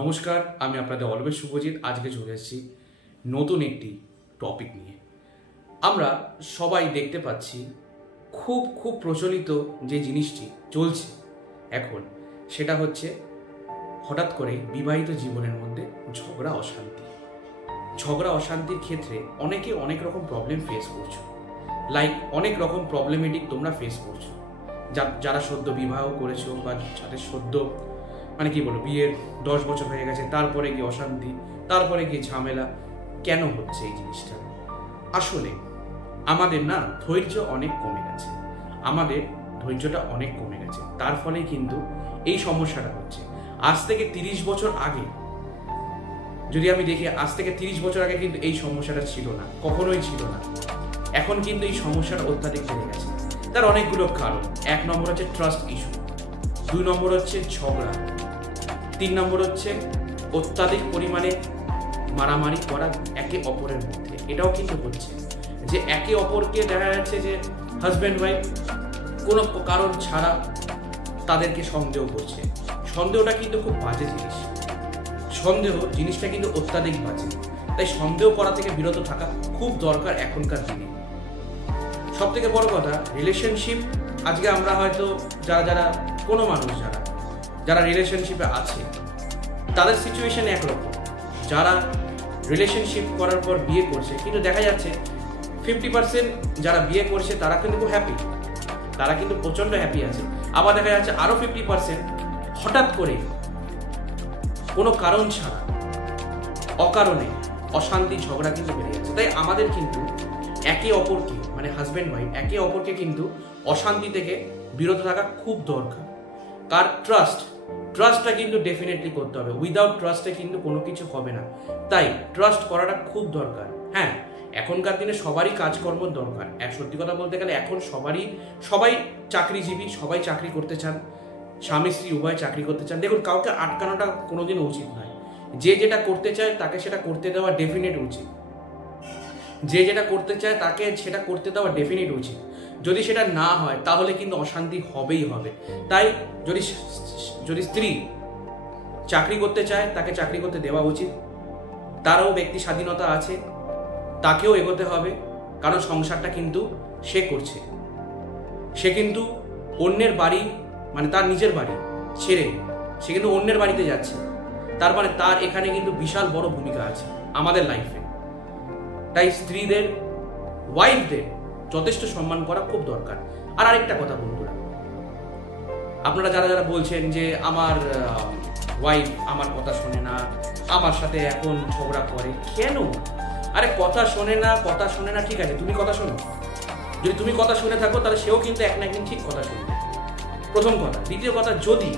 নমস্কার, আমি আপনাদের অলওয়েজ শুভজিৎ। আজকে চলে এসেছি নতুন একটি টপিক নিয়ে। আমরা সবাই দেখতে পাচ্ছি খুব প্রচলিত যে জিনিসটি চলছে এখন, সেটা হচ্ছে হঠাৎ করে বিবাহিত জীবনের মধ্যে ঝগড়া অশান্তির ক্ষেত্রে অনেকে অনেক রকম প্রবলেম ফেস করছো। অনেক রকম প্রবলেমেটিক তোমরা ফেস করছো, যারা সদ্য বিবাহ করেছো বা যাদের সদ্য বিয়ের 10 বছর হয়ে গেছে, তারপরে কি অশান্তি, তারপরে কি ঝামেলা, কেন হচ্ছে এই জিনিসটা? আসলে আমাদের ধৈর্য অনেক কমে গেছে, তার ফলে কিন্তু এই সমস্যাটা হচ্ছে। আজ থেকে 30 বছর আগে যদি আমি দেখি, আজ থেকে 30 বছর আগে কিন্তু এই সমস্যাটা ছিল না, কখনোই ছিল না। এখন কিন্তু এই সমস্যাটা অত্যাধিক বেড়ে গেছে। তার অনেকগুলো কারণ। 1 নম্বর হচ্ছে ট্রাস্ট ইস্যু, 2 নম্বর হচ্ছে ঝগড়া, 3 নম্বর হচ্ছে অত্যাধিক পরিমাণে মারামারি করা একে অপরের মধ্যে। এটাও কিন্তু হচ্ছে যে একে অপরকে দেখা যাচ্ছে যে হাজব্যান্ড ওয়াইফ কোনো কারণ ছাড়া তাদেরকে সন্দেহ করছে। সন্দেহটা কিন্তু খুব বাজে জিনিস, সন্দেহ জিনিসটা কিন্তু অত্যাধিক বাজে। তাই সন্দেহ করা থেকে বিরত থাকা খুব দরকার এখনকার দিনে। সব থেকে বড় কথা, রিলেশনশিপ, আজকে আমরা হয়তো যারা কোনো মানুষ যারা রিলেশনশিপে আছে তাদের সিচুয়েশন একরকম। যারা রিলেশনশিপ করার পর বিয়ে করছে, কিন্তু দেখা যাচ্ছে 50% যারা বিয়ে করছে তারা কিন্তু খুব হ্যাপি, তারা কিন্তু প্রচণ্ড হ্যাপি আছে। আবার দেখা যাচ্ছে আরও 50% হঠাৎ করে কোনো কারণ ছাড়া অকারণে অশান্তি ঝগড়া কিন্তু বেড়ে যাচ্ছে। তাই আমাদের কিন্তু একে অপরকে হাজব্যান্ড ওয়াইফ একে অপরকে কিন্তু অশান্তি থেকে বিরত থাকা খুব দরকার। কার ট্রাস্টটা কিন্তু ডেফিনেটলি করতে হবে। উইদাউট ট্রাস্টে কিন্তু কোনো কিছু হবে না। তাই ট্রাস্ট করাটা খুব দরকার। হ্যাঁ, এখনকার দিনে সবারই কাজকর্ম দরকার। সত্যি কথা বলতে গেলে এখন সবাই চাকরিজীবী, সবাই চাকরি করতে চান, স্বামী স্ত্রী উভয় চাকরি করতে চান। দেখুন, কাউকে আটকানোটা কোনোদিনও উচিত নয়। যে যেটা করতে চায় তাকে সেটা করতে দেওয়া ডেফিনেট উচিত। যে যেটা করতে চায় তাকে সেটা করতে দেওয়া ডেফিনেট উচিত। যদি সেটা না হয় তাহলে কিন্তু অশান্তি হবেই হবে। তাই যদি স্ত্রী চাকরি করতে চায় তাকে চাকরি করতে দেওয়া উচিত। তারও ব্যক্তি স্বাধীনতা আছে, তাকেও এগোতে হবে। কারণ সংসারটা কিন্তু সে করছে, সে কিন্তু অন্যের বাড়ি তার নিজের বাড়ি ছেড়ে সে কিন্তু অন্যের বাড়িতে যাচ্ছে। তার তার এখানে কিন্তু বিশাল বড় ভূমিকা আছে আমাদের লাইফে। তাই স্ত্রীদের, ওয়াইফদের যথেষ্ট সম্মান করা খুব দরকার। আর আরেকটা কথা বন্ধুরা, আপনারা যারা বলছেন যে আমার ওয়াইফ আমার কথা শোনে না, আমার সাথে এখন ঝগড়া করে, কেন? আরে কথা শোনে না ঠিক আছে, তুমি কথা শোনো। যদি তুমি কথা শুনে থাকো তাহলে সেও কিন্তু এক না একদিন ঠিক কথা শুনবে, প্রথম কথা। দ্বিতীয় কথা, যদি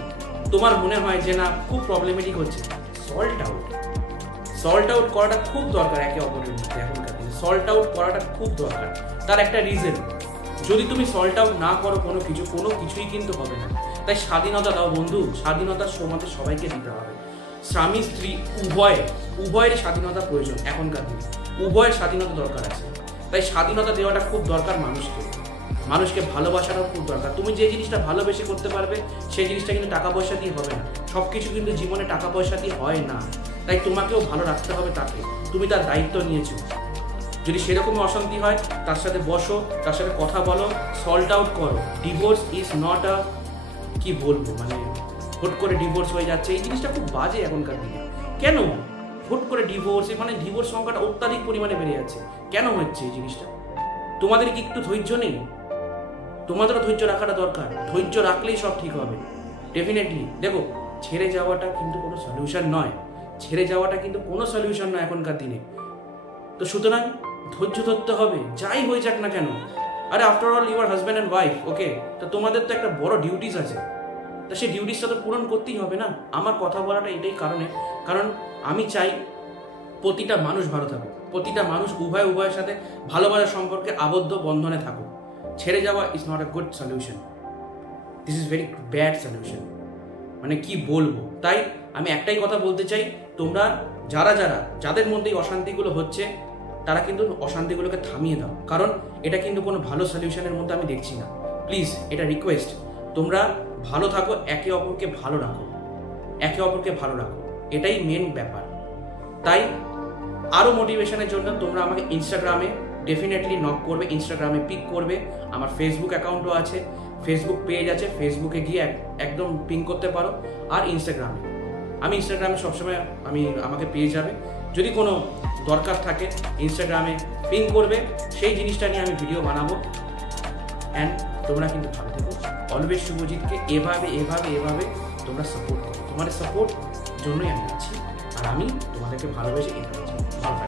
তোমার মনে হয় যে না খুব প্রবলেমেটিক হচ্ছে, সল্ট আউট করাটা খুব দরকার একে অপরের মধ্যে। এখনকার দিনে সল্ট আউট করাটা খুব দরকার। তার একটা রিজন, যদি তুমি সল্ট আউট না করো কোনো কিছুই কিন্তু হবে না। তাই স্বাধীনতা দাও বন্ধু, স্বাধীনতার সমাজে সবাইকে দিতে হবে। স্বামী স্ত্রী উভয়ের স্বাধীনতা প্রয়োজন এখনকার দিনে, উভয়ের স্বাধীনতা দরকার আছে। তাই স্বাধীনতা দেওয়াটা খুব দরকার মানুষকে ভালোবাসাটাও খুব দরকার। তুমি যে জিনিসটা ভালোবেসে করতে পারবে সেই জিনিসটা কিন্তু টাকা পয়সা দিয়ে হবে না। সবকিছু কিন্তু জীবনে টাকা পয়সা দিয়ে হয় না। তাই তোমাকেও ভালো রাখতে হবে তাকে, তুমি তার দায়িত্ব নিয়েছো। যদি সেরকমই অশান্তি হয়, তার সাথে বসো, তার সাথে কথা বলো, সল্ট আউট করো। ডিভোর্স ইজ নট হুট করে ডিভোর্স হয়ে যাচ্ছে, এই জিনিসটা খুব বাজে এখনকার দিনে। কেন হুট করে ডিভোর্স ডিভোর্স সংখ্যাটা অত্যাধিক পরিমাণে বেড়ে যাচ্ছে? কেন হচ্ছে এই জিনিসটা? তোমাদের কি একটু ধৈর্য নেই? তোমাদেরও ধৈর্য রাখাটা দরকার। ধৈর্য রাখলেই সব ঠিক হবে ডেফিনেটলি। দেখো, ছেড়ে যাওয়াটা কিন্তু কোনো সলিউশন নয়, এখনকার দিনে। তো সুতরাং ধৈর্য ধরতে হবে, যাই হয়ে যাক না কেন। আরে after all you are husband and wife, okay? তো তোমাদের তো একটা বড় ডিউটিস আছে, তো সেই ডিউটিসটা তো পূরণ করতেই হবে না। আমার কথা বলাটা এটাই কারণ আমি চাই প্রতিটা মানুষ ভালো থাকুক, প্রতিটা মানুষ উভয়ের সাথে ভালোবাসার সম্পর্কে আবদ্ধ বন্ধনে থাকুক। ছেড়ে যাওয়া is not a good solution, this is very bad solution. কি বলবো? তাই আমি একটাই কথা বলতে চাই, তোমরা যাদের মধ্যে এই অশান্তিগুলো হচ্ছে তারা কিন্তু অশান্তিগুলোকে থামিয়ে দাও। কারণ এটা কিন্তু কোনো ভালো সলিউশনের মধ্যে আমি দেখছি না। প্লিজ, এটা রিকোয়েস্ট, তোমরা ভালো থাকো, একে অপরকে ভালো রাখো। এটাই মেন ব্যাপার। তাই আরও মোটিভেশনের জন্য তোমরা আমাকে ইনস্টাগ্রামে ডেফিনেটলি নক করবে, ইনস্টাগ্রামে পিক করবে। আমার ফেসবুক অ্যাকাউন্টও আছে, ফেসবুক পেজ আছে, ফেসবুকে গিয়ে একদম পিং করতে পারো। আর ইনস্টাগ্রামে ইনস্টাগ্রামে সবসময় আমাকে পেয়ে যাবে। যদি কোনো দরকার থাকে ইনস্টাগ্রামে পিং করবে, সেই জিনিসটা নিয়ে আমি ভিডিও বানাবো। অ্যান্ড তোমরা কিন্তু ভালো থেকো। অলওয়েজ শুভজিৎকে এভাবে তোমরা সাপোর্ট করো। তোমাদের সাপোর্ট জন্যই আমি আছি, আর আমি তোমাদেরকে ভালোবেসে এগিয়ে যাচ্ছি। ভালো থাকো।